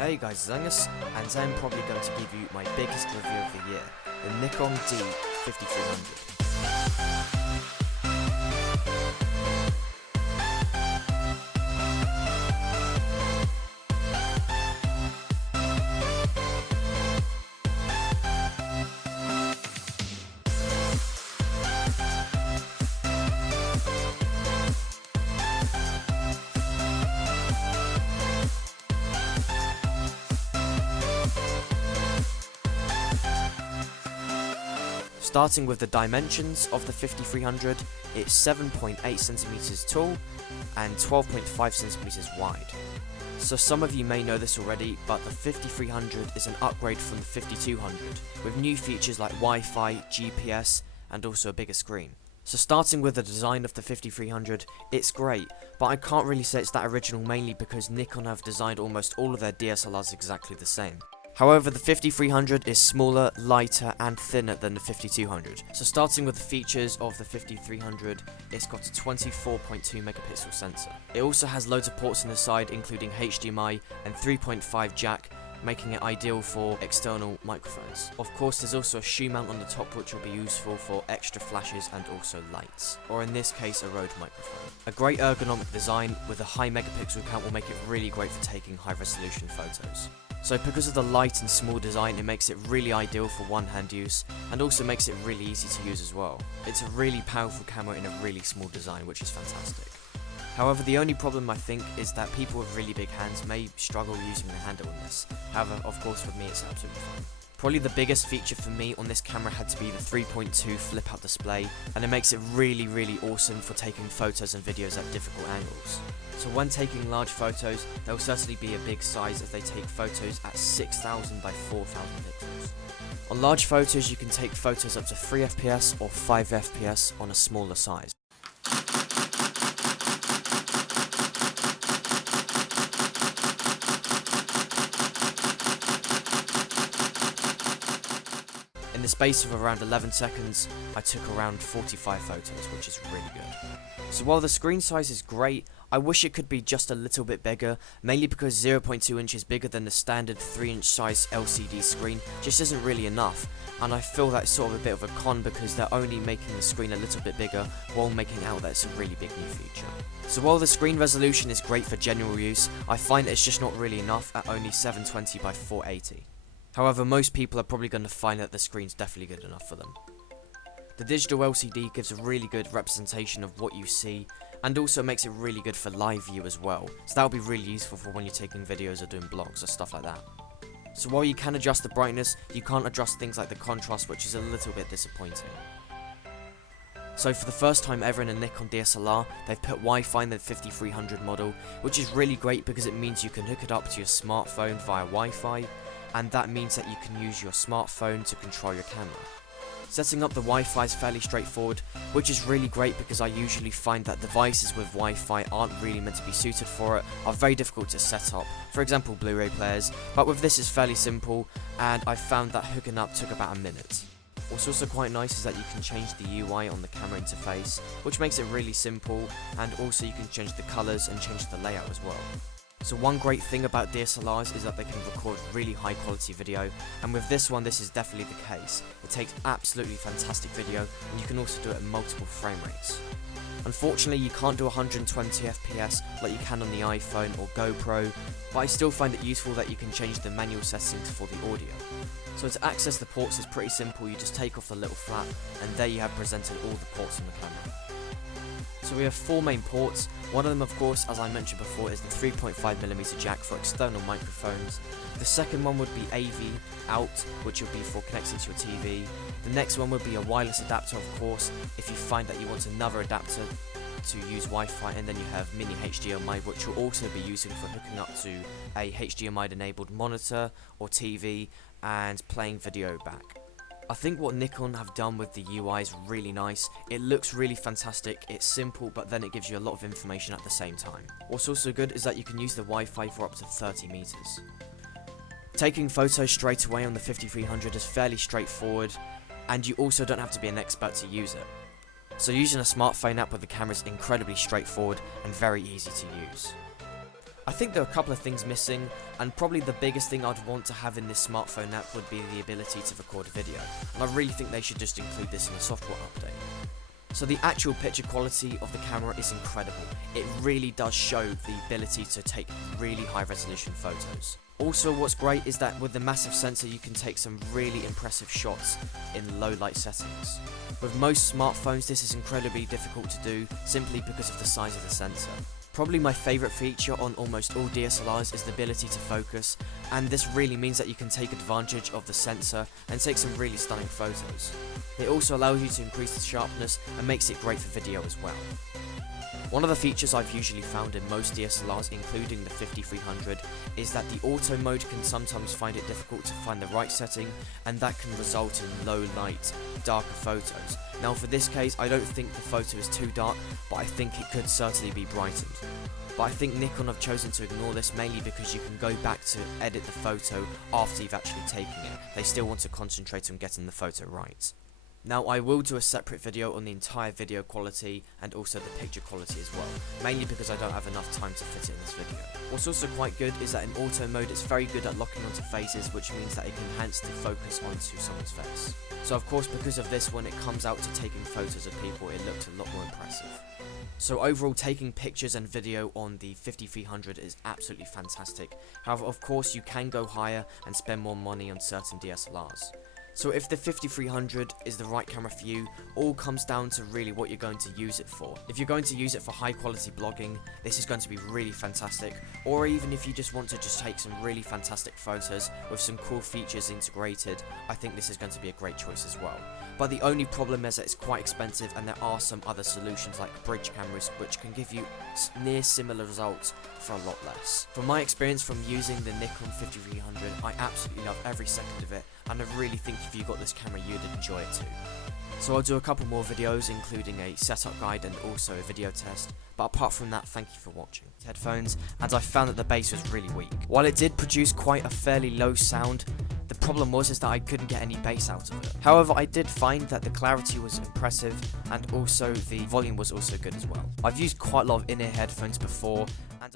Hey guys, it's Angus, and today I'm probably going to give you my biggest review of the year, the Nikon D5300. Starting with the dimensions of the 5300, it's 7.8cm tall and 12.5cm wide. So some of you may know this already, but the 5300 is an upgrade from the 5200, with new features like Wi-Fi, GPS, and also a bigger screen. So starting with the design of the 5300, it's great, but I can't really say it's that original mainly because Nikon have designed almost all of their DSLRs exactly the same. However, the 5300 is smaller, lighter, and thinner than the 5200. So starting with the features of the 5300, it's got a 24.2 megapixel sensor. It also has loads of ports on the side, including HDMI and 3.5 jack, making it ideal for external microphones. Of course, there's also a shoe mount on the top which will be useful for extra flashes and also lights, or in this case a Rode microphone. A great ergonomic design with a high megapixel count will make it really great for taking high resolution photos. So because of the light and small design, it makes it really ideal for one-hand use, and also makes it really easy to use as well. It's a really powerful camera in a really small design, which is fantastic. However, the only problem I think is that people with really big hands may struggle using the handle on this. However, of course with me it's absolutely fine. Probably the biggest feature for me on this camera had to be the 3.2 flip out display, and it makes it really awesome for taking photos and videos at difficult angles. So when taking large photos, there will certainly be a big size as they take photos at 6000 by 4000 pixels. On large photos you can take photos up to 3 FPS or 5 FPS on a smaller size. In the space of around 11 seconds, I took around 45 photos, which is really good. So while the screen size is great, I wish it could be just a little bit bigger, mainly because 0.2 inches bigger than the standard 3-inch size LCD screen just isn't really enough, and I feel that's sort of a bit of a con because they're only making the screen a little bit bigger while making out that it's a really big new feature. So while the screen resolution is great for general use, I find it's just not really enough at only 720 by 480. However, most people are probably going to find that the screen's definitely good enough for them. The digital LCD gives a really good representation of what you see, and also makes it really good for live view as well, so that'll be really useful for when you're taking videos or doing blogs or stuff like that. So while you can adjust the brightness, you can't adjust things like the contrast, which is a little bit disappointing. So for the first time ever in a Nikon DSLR, they've put Wi-Fi in the 5300 model, which is really great because it means you can hook it up to your smartphone via Wi-Fi, and that means that you can use your smartphone to control your camera. Setting up the Wi-Fi is fairly straightforward, which is really great because I usually find that devices with Wi-Fi aren't really meant to be suited for it, are very difficult to set up, for example Blu-ray players, but with this it's fairly simple, and I found that hooking up took about a minute. What's also quite nice is that you can change the UI on the camera interface, which makes it really simple, and also you can change the colours and change the layout as well. So one great thing about DSLRs is that they can record really high quality video, and with this one this is definitely the case. It takes absolutely fantastic video, and you can also do it at multiple frame rates. Unfortunately you can't do 120 FPS like you can on the iPhone or GoPro, but I still find it useful that you can change the manual settings for the audio. So to access the ports is pretty simple, you just take off the little flap, and there you have presented all the ports on the camera. So we have 4 main ports. One of them, of course, as I mentioned before, is the 3.5mm jack for external microphones. The second one would be AV out, which would be for connecting to your TV. The next one would be a wireless adapter, of course, if you find that you want another adapter to use Wi-Fi, and then you have mini HDMI, which will also be useful for hooking up to a HDMI enabled monitor or TV and playing video back. I think what Nikon have done with the UI is really nice. It looks really fantastic, it's simple, but then it gives you a lot of information at the same time. What's also good is that you can use the Wi-Fi for up to 30 meters. Taking photos straight away on the 5300 is fairly straightforward, and you also don't have to be an expert to use it. So using a smartphone app with the camera is incredibly straightforward and very easy to use. I think there are a couple of things missing, and probably the biggest thing I'd want to have in this smartphone app would be the ability to record a video, and I really think they should just include this in a software update. So the actual picture quality of the camera is incredible. It really does show the ability to take really high resolution photos. Also, what's great is that with the massive sensor you can take some really impressive shots in low light settings. With most smartphones this is incredibly difficult to do simply because of the size of the sensor. Probably my favourite feature on almost all DSLRs is the ability to focus, and this really means that you can take advantage of the sensor and take some really stunning photos. It also allows you to increase the sharpness and makes it great for video as well. One of the features I've usually found in most DSLRs, including the 5300, is that the auto mode can sometimes find it difficult to find the right setting, and that can result in low light, darker photos. Now for this case, I don't think the photo is too dark, but I think it could certainly be brightened. But I think Nikon have chosen to ignore this mainly because you can go back to edit the photo after you've actually taken it. They still want to concentrate on getting the photo right. Now I will do a separate video on the entire video quality and also the picture quality as well, mainly because I don't have enough time to fit it in this video. What's also quite good is that in auto mode it's very good at locking onto faces, which means that it can enhance the focus onto someone's face. So of course because of this, when it comes out to taking photos of people, it looked a lot more impressive. So overall, taking pictures and video on the 5300 is absolutely fantastic. However, of course you can go higher and spend more money on certain DSLRs. So if the 5300 is the right camera for you, all comes down to really what you're going to use it for. If you're going to use it for high quality blogging, this is going to be really fantastic, or even if you just want to just take some really fantastic photos with some cool features integrated, I think this is going to be a great choice as well. But the only problem is that it's quite expensive, and there are some other solutions like bridge cameras which can give you near similar results for a lot less. From my experience from using the Nikon 5300, I absolutely love every second of it, and I really think if you got this camera you'd enjoy it too. So I'll do a couple more videos including a setup guide and also a video test, but apart from that, thank you for watching. Headphones, and I found that the bass was really weak. While it did produce quite a fairly low sound, the problem was that I couldn't get any bass out of it. However, I did find that the clarity was impressive, and also the volume was also good as well. I've used quite a lot of in-ear headphones before, and